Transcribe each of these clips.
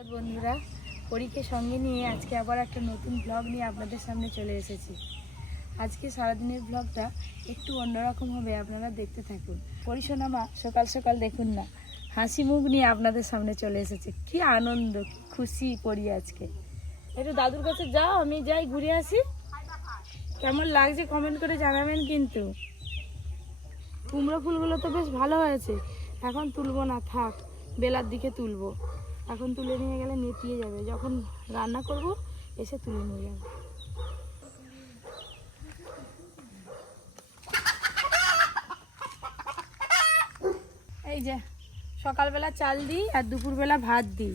সুপ্রভাত বন্ধুরা। পরীকে সঙ্গে নিয়ে আজকে আবার একটা নতুন ব্লগ নিয়ে আপনাদের সামনে চলে এসেছি। আজকে সারাদিনের ব্লগটা একটু অন্যরকম হবে, আপনারা দেখতে থাকুন। পরিসোনামা সকাল সকাল দেখুন না, হাসি মুখ নিয়ে আপনাদের সামনে চলে এসেছে। কি আনন্দ, কি খুশি পড়ি আজকে। একটু দাদুর কাছে যাও, আমি যাই ঘুরে আসি। কেমন লাগছে কমেন্ট করে জানাবেন কিন্তু। কুমড়ো ফুলগুলো তো বেশ ভালো হয়েছে। এখন তুলবো না, থাক, বেলার দিকে তুলবো। এখন তুলে নিয়ে গেলে নেতিয়ে যাবে। যখন রান্না করব এসে তুলে নিয়ে যাবে। এই যে সকালবেলা চাল দিই আর দুপুরবেলা ভাত দিই।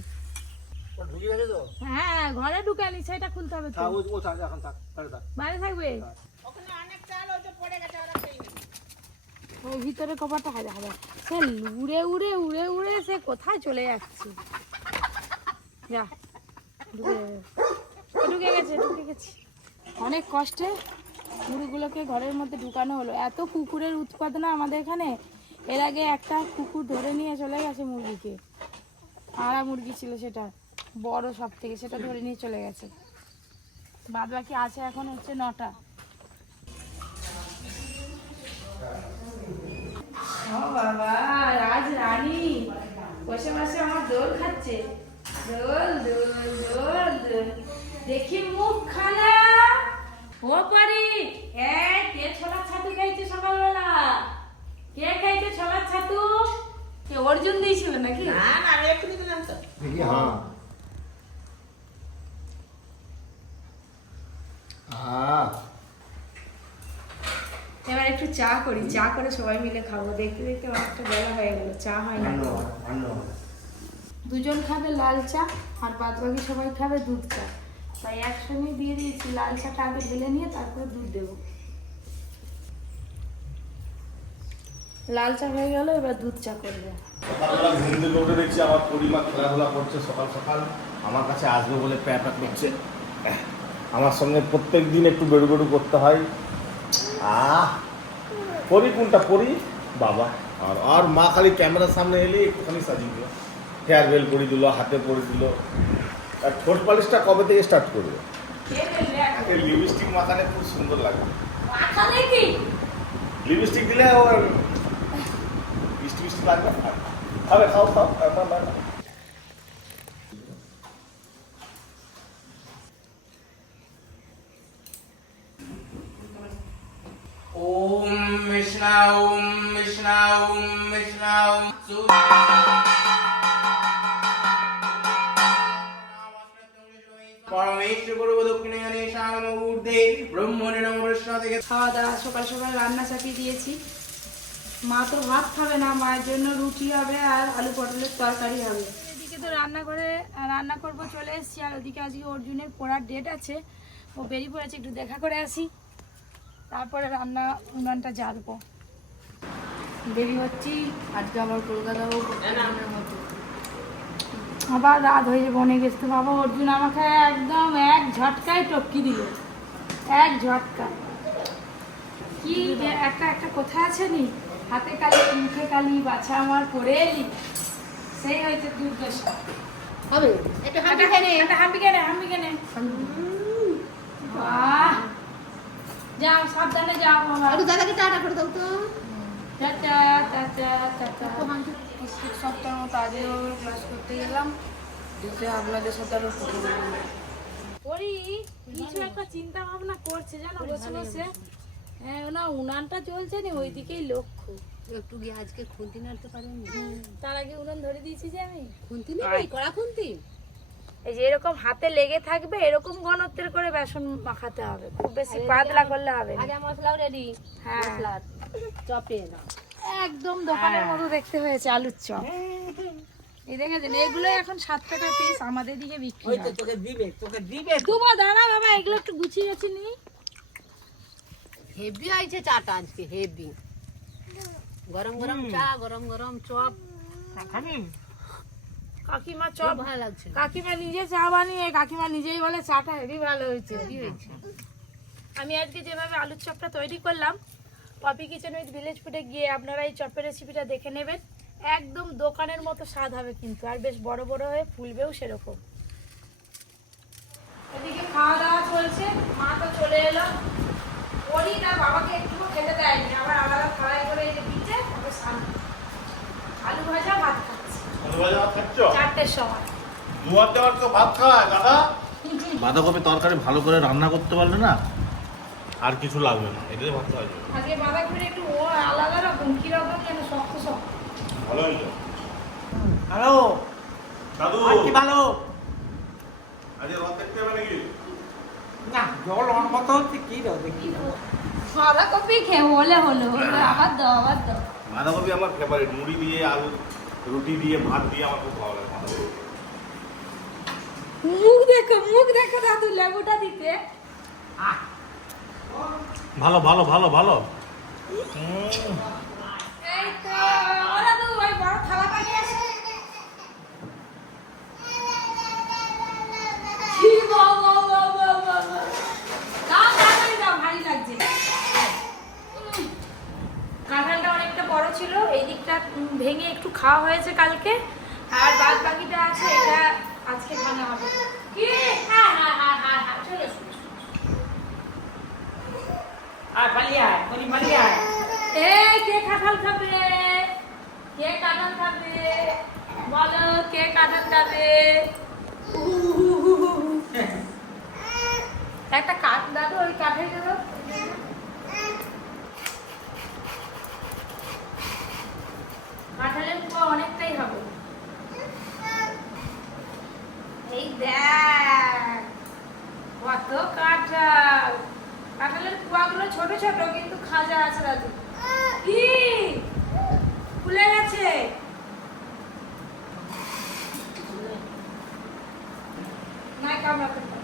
হ্যাঁ ঘরে ঢুকানি সেটা খুলতে হবে বাইরে থাকবে? ওই ভিতরে কপারটা হাজা হাজা। সে উড়ে উড়ে উড়ে উড়ে সে কোথায় চলে যাচ্ছে? যা, ঢুকে গেছে। ঢুকে গেছে অনেক কষ্টে মুড়িগুলোকে ঘরের মধ্যে ঢুকানো হলো। এত কুকুরের উৎপাদন আমাদের এখানে। এর আগে একটা কুকুর ধরে নিয়ে চলে গেছে মুরগিকে। আড়া মুরগি ছিল সেটা, বড় সব থেকে সেটা ধরে নিয়ে চলে গেছে। বাদ বাকি আছে এখন হচ্ছে নটা। বাবা রাজ রানী বসে বসে আমার দোল খাচ্ছে। দোল দোল দোল। দোল দেখি মুখ খানা ও পারি। এই কে ছোলার ছাতু খাইছে সকালবেলা? কে খাইছে ছোলার ছাতু? কে অর্জুন দিয়েছিল নাকি? দেখি হ্যাঁ। আহ। এবার একটু চা করি। চা করে সবাই মিলে খাব। দেখতে দেখতে অনেকটা বেলা হয়ে গেল। চা হয় না। দুজন খাবে লাল চা আর বাদ বাকি সবাই খাবে দুধ চা। তাই একসঙ্গে দিয়ে দিয়েছি লাল চাটা আগে ঢেলে নিয়ে তারপরে দুধ দেবো। লাল চা হয়ে গেল, এবার দুধ চা করবে। সকালবেলা ঘুম থেকে উঠে দেখছি আমার পরিবার খেলাধুলা করছে সকাল সকাল। আমার কাছে আসবে বলে প্যাটা করছে। আমার সঙ্গে প্রত্যেক দিন একটু বেড়ু বেড়ু করতে হয়। আহ! পরি কোনটা? পরি? বাবা, আর আর মা খালি ক্যামেরার সামনে এলে একটুখানি সাজিয়ে দিল হেয়ার বেল পরি দিল হাতে পরি দিল। আর ঠোঁট পালিশটা কবে থেকে স্টার্ট করবে? লিপস্টিক মাখানে খুব সুন্দর লাগে। লিপস্টিক দিলে ওর মিষ্টি মিষ্টি লাগবে। খাবে খাও খাও না, না, ব্রহ্মণে নম বৈষ্ণব থেকে খাওয়া দাওয়া সকাল সকাল রান্না চাপিয়ে দিয়েছি। মা তো ভাত খাবে না মায়ের জন্য রুটি হবে আর আলু পটলের তরকারি হবে। এদিকে তো রান্না করে রান্না করব চলে এসেছি আর ওদিকে আজকে অর্জুনের পড়ার ডেট আছে। ও বেরিয়ে পড়েছে একটু দেখা করে আসি। তারপরে রান্না উনানটা জ্বালবো দেরি হচ্ছি আজকে আবার কলকাতাও মতো। আবার রাত হয়ে যাবে অনেক এসতে বাবা অর্জুন আমাকে একদম এক ঝটকায় টপকি দিল। এক ঝটকা। কি একটা একটা কথা আছে নি? হাতে কালি মুখে কালি বাছা আমার পরে এলি সেই হয়েছে দুর্দশা। হবে। একটু একটা হাম্পি কেনে হাম্পি কেনে বাহ। যাও সাবধানে যাও বাবা। একটু দাদাকে টাটা করে দাও তো। টাটা টাটা টাটা সপ্তাহ মতো আজও ক্লাস করতে গেলাম। যেতে আপনাদের সাথে ওই কিছু একটা চিন্তা ভাবনা করছে জানো বসে বসে? হ্যাঁ না উনানটা চলছে না ওই দিকেই লক্ষ্য। একটু গিয়ে আজকে খুন্তি নাড়তে পারেন তার আগে উনান ধরে দিয়েছি যে আমি। খুন্তি নেই কড়া খুন্তি? এই যে এরকম হাতে লেগে থাকবে এরকম ঘনত্বের করে বেসন মাখাতে হবে। খুব বেশি পাতলা করলে হবে আগে মশলাও রেডি হ্যাঁ। মশলা চপে না একদম দোকানের মতো দেখতে হয়েছে আলুর চপ। এই দেখেছেন এগুলো এখন সাত টাকা পিস আমাদের দিকে বিক্রি হয়। তোকে দিবে তোকে দিবে। দুবো দাঁড়া বাবা এগুলো একটু গুছিয়ে গেছি নি। হেভি হয়েছে চাটা আজকে হেভি। গরম গরম চা গরম গরম চপ। কাকিমা? চপ ভালো লাগছে। কাকিমা নিজে চা বানিয়ে কাকিমা নিজেই বলে চাটা হেভি ভালো হয়েছে হেভি হয়েছে। আমি আজকে যেভাবে আলুর চপটা তৈরি করলাম পপি কিচেন উইথ ভিলেজ ফুডে গিয়ে আপনারা এই চপের রেসিপিটা দেখে নেবেন। একদম দোকানের মতো স্বাদ হবে কিন্তু। আর বেশ বড় বড় হয়ে ফুলবেও সেরকম। এদিকে খাওয়া দাওয়া চলছে মা তো চলে এলো। তার বাবাকে একটু খেতে দেয়নি। আবার আলাদা খাওয়াই করে এই যে দিচ্ছে শান্তি আলু ভাজা ভাত খাচ্ছে। চারটের সময়। দুয়ার দেওয়ার তো ভাত খায় দাদা। বাঁধাকপি তরকারি ভালো করে রান্না করতে পারলে না আর কিছু লাগবে না। এটাই ভাত খাওয়া যাবে আজকে বাঁধাকপির একটু আলাদা রকম যেন শক্ত ভালো হ্যালো দাদু। কি ভালো? আজ রথ দেখতে হবে নাকি? না জল অন মতো হচ্ছে কি রো দেখি বাঁধাকপি খেয়ে হলে হলো আবার দাও আবার দাও। বাঁধাকপি আমার ফেভারিট মুড়ি দিয়ে আলু রুটি দিয়ে ভাত দিয়ে আমার খুব ভালো লাগে বাঁধাকপি। মুখ দেখো মুখ দেখো দাদু লেবুটা দিতে। ভালো ভালো ভালো ভালো। ছিল, এই দিকটা ভেঙে একটু খাওয়া হয়েছে কালকে। আর বাদ বাকিটা আছে, এটা আজকে ভাঙা হবে। হ্যাঁ হ্যাঁ হ্যাঁ হ্যাঁ হ্যাঁ আর পালিয়ে পালিয়ে আয়। এ, কে কাঁঠাল খাবে? কে কাঁঠাল খাবে? বলো, কে কাঁঠাল খাবে? একটা কাঠ দাদু ওই কাঠের জন্য কাঁঠালের কুয়া অনেকটাই হবে এই দেখ কত কাঁঠাল কাঁঠালের কুয়াগুলো ছোট ছোট কিন্তু খাজা আছে দাদু কি খুলে গেছে না কামড়াতে পারে।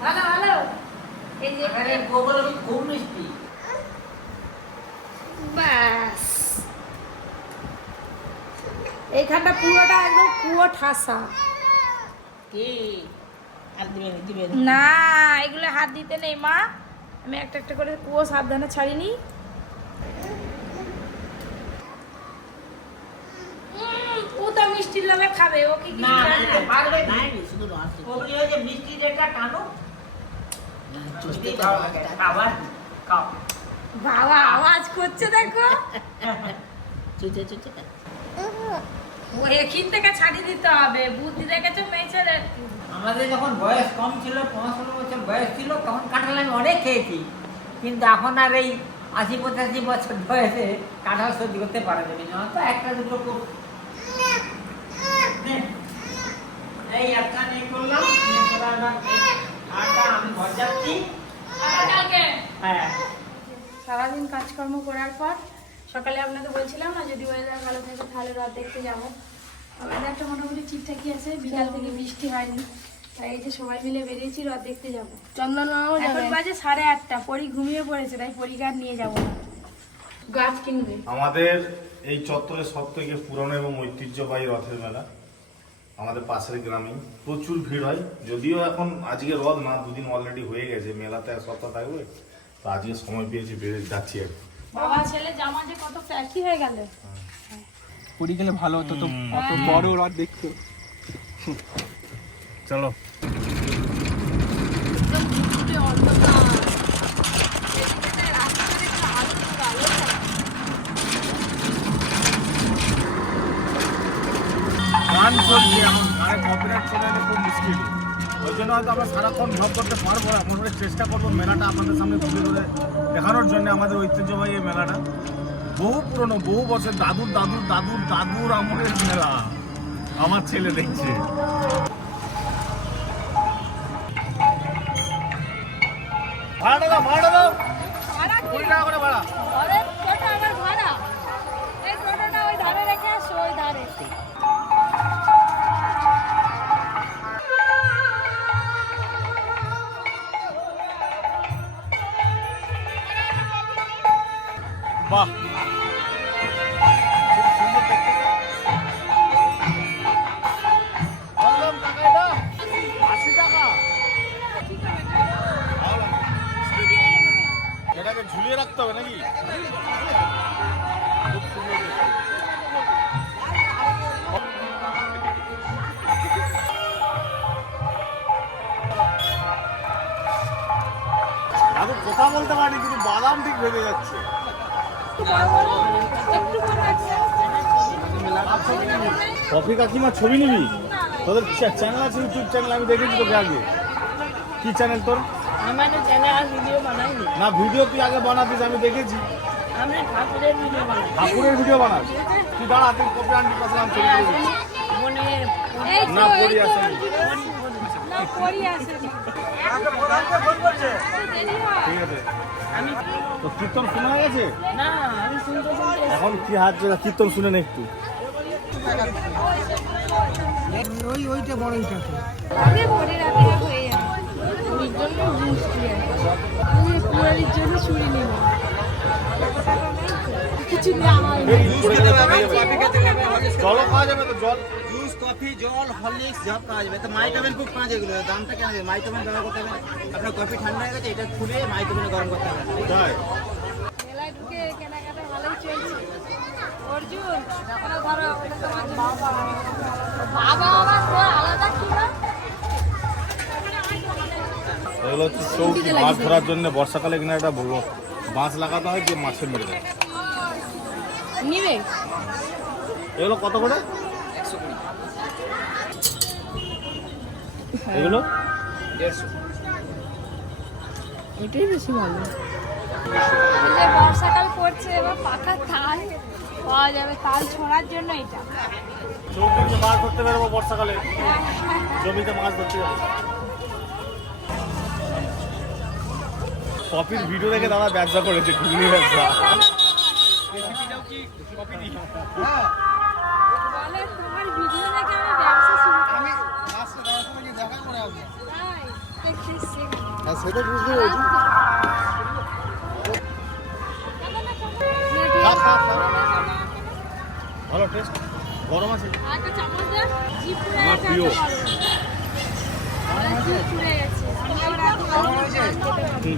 ভালো ভালো এই যে আরে গোবর খুব মিষ্টি ব্যাস এইখানটা পুরোটা একদম কুয়ো ঠাসা। কি? না এগুলো হাত দিতে নেই মা। আমি একটা একটা করে কুয়ো সাবধানে ছাড়িনি। উম, ও তো মিষ্টির লগে খাবে ও কি না? পারবে না শুধু রস ওগুলি ওই যে মিষ্টি যেটা টানো। আবার বাবা আওয়াজ করছে দেখো। চুচে চুচে এখিন থেকে ছাড়িয়ে দিতে হবে। বুদ্ধি দেখেছ মেয়ে ছেলে? আমাদের যখন বয়স কম ছিল পনেরো ষোলো বছর বয়স ছিল তখন কাঁঠাল আমি অনেক খেয়েছি। কিন্তু এখন আর এই আশি পঁচাশি বছর বয়সে কাঁঠাল সহ্য করতে পারা যাবে না। তো একটা দুটো খুব এই একটা নিয়ে করলাম আটা আমি ঘর যাচ্ছি। হ্যাঁ। সারাদিন কাজকর্ম করার পর সকালে আপনাকে বলছিলাম না যদি ওয়েদার ভালো থাকে তাহলে রাত দেখতে যাব। ওয়েদারটা মোটামুটি ঠিকঠাকই আছে বিকাল থেকে বৃষ্টি হয়নি। তাই এই যে সবাই মিলে বেরিয়েছি রথ দেখতে যাব। চন্দনাও এখন বাজে সাড়ে আটটা পরি ঘুমিয়ে পড়েছে তাই পরিগার নিয়ে যাব না। গাছ কিনবে। আমাদের এই চত্বরে সব থেকে পুরনো এবং ঐতিহ্যবাহী রথের মেলা। আমাদের পাশের গ্রামে প্রচুর ভিড় হয়। যদিও এখন আজকে রথ না দুদিন অলরেডি হয়ে গেছে মেলাতে এক সপ্তাহ থাকবে। তো আজকে সময় পেয়েছি বেড়ে যাচ্ছি আর কি। বাবা ছেলে জামা যে কত হয়ে গেল। পুরী গেলে ভালো হতো তো অত বড় রথ দেখতো। চলো। গান চলছে এখন গানে কপিরাইট চলে খুব মুশকিল। জন্য হয়তো আমরা সারাক্ষণ ভ্লগ করতে পারব না মোটামুটি চেষ্টা করব মেলাটা আপনাদের সামনে তুলে ধরে দেখানোর জন্য আমাদের ঐতিহ্যবাহী এই মেলাটা। বহু পুরনো বহু বছর দাদুর দাদুর দাদুর দাদুর আমলের মেলা। আমার ছেলে দেখছে। ভাড়াটা দাও দাও। ভাড়া কি? কুড়ি টাকা করে ভাড়া। ভাড়া। ওই ধারে রেখে আসো ওই ধারে। বাহ। এটাকে ঝুলিয়ে রাখতে হবে নাকি? দাদু কথা বলতে পারিনি, কিন্তু বাদাম ঠিক ভেঙে যাচ্ছে। কফি কাকিমার ছবি নিবি? তোদের চ্যানেল আছে ইউটিউব চ্যানেল আমি দেখেছি তোকে আগে। কি চ্যানেল তোর? না ভিডিও তুই আগে বানাতিস আমি দেখেছি। ঠাকুরের ভিডিও বানাস? তুই দাঁড়া তুই কপি আনটি পাশে না, এই আসেনি। তো কীর্তন শোনা গেছে? এখন কি হাত কীর্তন শুনে নে একটু। ওই ছুরি নেব কিছু নেওয়া খাওয়া যাবে তো জল। কফি জল হরলিক্স সব পাওয়া যাবে। তো মাইটোমেন খুব কাজ এগুলো। দামটা কেন দেবে মাইটোমেন ব্যবহার করতে হবে? আপনার কফি ঠান্ডা হয়ে গেছে এটা খুলে মাইটোমেনে গরম করতে হবে। তাই মেলায় ঢুকে কেনাকাটা ভালোই চলছে। অর্জুন ওরা ধরো তোমার জন্য। বাবা। আমার তোর আলাদা কি না? এগুলো হচ্ছে চৌকি মাছ ধরার জন্য বর্ষাকালে কিনা একটা বড় বাঁশ লাগাতে হয় যে মাছের মেরে দেয়। নিবে? এগুলো কত করে? এগুলো? এটাই বেশি ভালো। যে বর্ষাকাল পড়ছে এবার পাকা তাল পাওয়া যাবে তাল ছোঁড়ার জন্য এটা। চৌকিতে মাছ ধরতে বেরোবো বর্ষাকালে। জমিতে মাছ ধরতে যাব। কপির ভিডিও দেখে দাদা ব্যবসা করেছে ঘুগনি ব্যবসা। বলে তোমার ভিডিও দেখে আমি ব্যবসা শুরু করি শিখি। সেটা বুঝতে ঠিক খা, আছে। খা। ভালো টেস্ট গরম আছে পুড়ে আমার প্রিয়।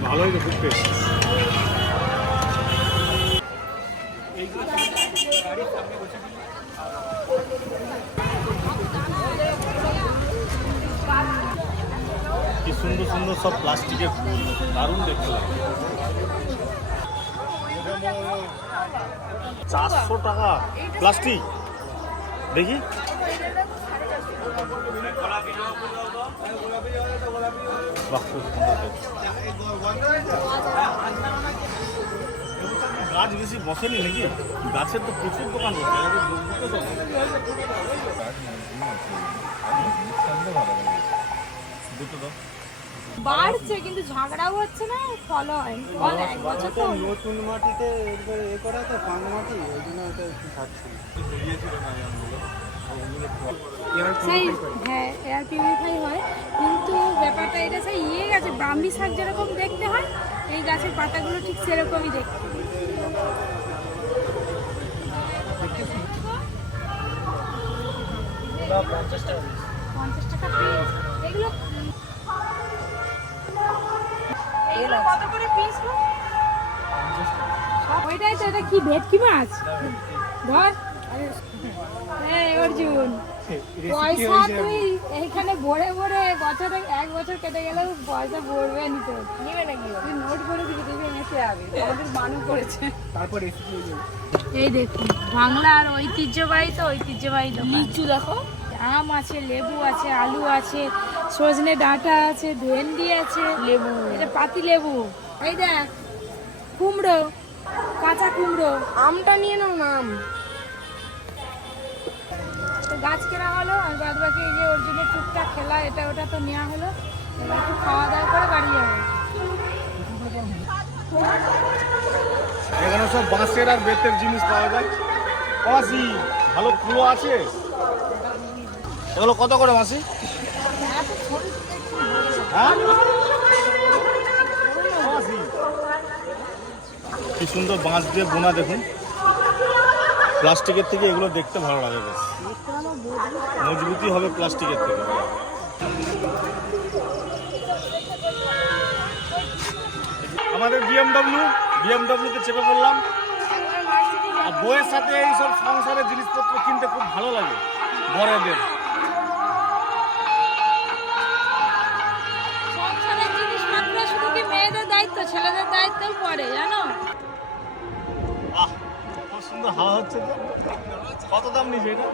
ভালোই তো খুব টেস্ট সব প্লাস্টিকের ফুল দারুণ দেখতে লাগে চারশো টাকা প্লাস্টিক দেখি। গাছ বেশি বসেনি নাকি গাছের তো প্রচুর দোকান। দুটো দাও। বাড়ছে কিন্তু ঝগড়াও হচ্ছে না ফলো হয় বল এক বছর তো নতুন মাটিতে এ করা তো পান মাটি ওই জন্য ওটা একটু সেই হ্যাঁ এয়ার পিউরিফাই হয় কিন্তু ব্যাপারটা এটা সেই ইয়ে গাছে ব্রাহ্মী শাক যেরকম দেখতে হয় এই গাছের পাতাগুলো ঠিক সেরকমই দেখতে। পঞ্চাশ টাকা। পিস এগুলো এগুলো কত করে পিস ওইটাই তো এটা কি ভেটকি মাছ? ধর। অর্জুন পয়সা তুই এইখানে ভরে ভরে বছরে এক বছর কেটে গেলেও পয়সা ভরবে নি তোর নিবে নাকি তুই নোট করে দিবি তুই ভেঙে যাবে আমাদের মানু করেছে। তারপর এই দেখুন বাংলার ঐতিহ্যবাহী তো ঐতিহ্যবাহী লিচু দেখো। আম আছে লেবু আছে আলু আছে সজনে ডাঁটা আছে ভেন্ডি আছে লেবু। এটা পাতি লেবু। এই দেখ কুমড়ো কাঁচা কুমড়ো। আমটা নিয়ে নাও নাম তো গাছ কেনা হলো আর বাদ বাকি এই যে ওর জন্য টুকটাক খেলা এটা ওটা তো নেওয়া হলো। এবার একটু খাওয়া দাওয়া করে বাড়ি যাব। এখানে সব বাঁশের আর বেতের জিনিস পাওয়া যায়। মাসি ভালো কুলো আছে। এগুলো কত করে মাসি কি সুন্দর বাঁশ দিয়ে বোনা দেখুন। প্লাস্টিকের থেকে এগুলো দেখতে ভালো লাগে বেশ। মজবুতি হবে প্লাস্টিকের থেকে। আমাদের বিএমডব্লিউ বিএমডব্লিউতে চেপে পড়লাম। আর বইয়ের সাথে এই সব সংসারের জিনিসপত্র কিনতে খুব ভালো লাগে। বড়দের সুন্দর হাওয়া হচ্ছে তো। কত দাম নিবে এটা?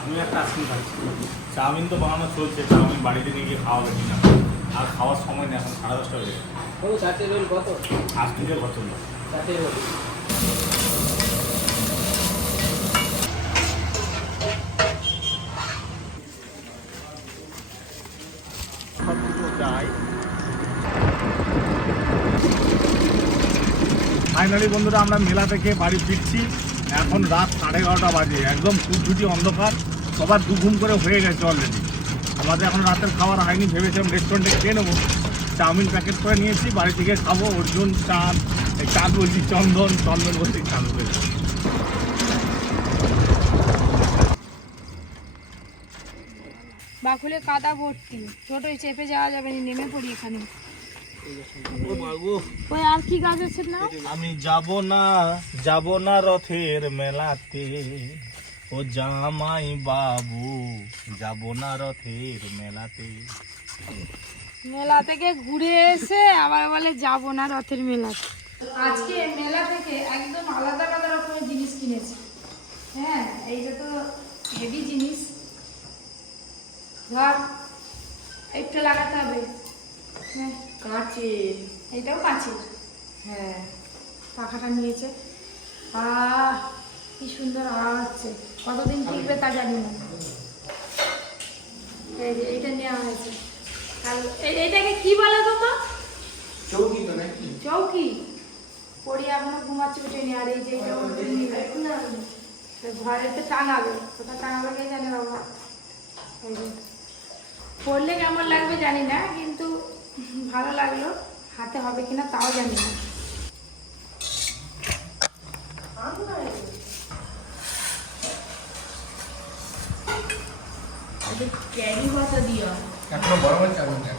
আমি একটা খাচ্ছি। চাউমিন তো বানানো চলছে চাউমিন বাড়িতে নিয়ে গিয়ে খাওয়া বেশি না আর খাওয়ার সময় নেই এখন সাড়ে দশটা বেজে গেছে। ও চারটে রোল কত? আজকে পছন্দ চারটে রোল ফাইনালি বন্ধুরা আমরা মেলা থেকে বাড়ি ফিরছি। এখন রাত সাড়ে এগারোটা বাজে, একদম ফুটফুটি অন্ধকার, সবার দু ঘুম করে হয়ে গেছে অলরেডি আমাদের এখন রাতের খাবার হয়নি, ভেবেছিলাম রেস্টুরেন্টে খেয়ে নেব। চাউমিন প্যাকেট করে নিয়েছি, বাড়ি থেকে খাব, অর্জুন, চাঁদ চাঁদ বলছি, চন্দন চন্দন বলছি, চাঁদ বলছি। বাকুলে কাদা ভর্তি, টোটোয় চেপে যাওয়া যাবে না, নেমে পড়ি এখানে। ওই আর কি গাছ আছে না আমি যাব না যাব না রথের মেলাতে। ও জামাই বাবু যাব না রথের মেলাতে। মেলা থেকে ঘুরে এসে আবার বলে যাব না রথের মেলাতে। আজকে মেলা থেকে একদম আলাদা আলাদা রকমের জিনিস কিনেছি। হ্যাঁ এইটা তো হেভি জিনিস। ধর একটু লাগাতে হবে। হ্যাঁ। কাঁচে। এইটাও কাঁচের? হ্যাঁ। পাখাটা নিয়েছে। আহ কি সুন্দর আওয়াজ হচ্ছে। কতদিন টিকবে তা জানি না। এই যে এইটা নেওয়া হয়েছে। আর এ- এটাকে কি বলে মা চৌকি তো নাকি? চৌকি। পড়ি এখনও ঘুমাচ্ছে উঠেনি আর এই যে এটা তো ঘরেতে টাঙাবে। কোথায় টাঙাবে কে জানে বাবা। পড়লে কেমন লাগবে জানি না কিন্তু ভালো লাগল। হাতে হবে কিনা তাও জানি না। ক্যারি ভাষা দিও। এখনও বড় হচ্ছে চাউমিনটা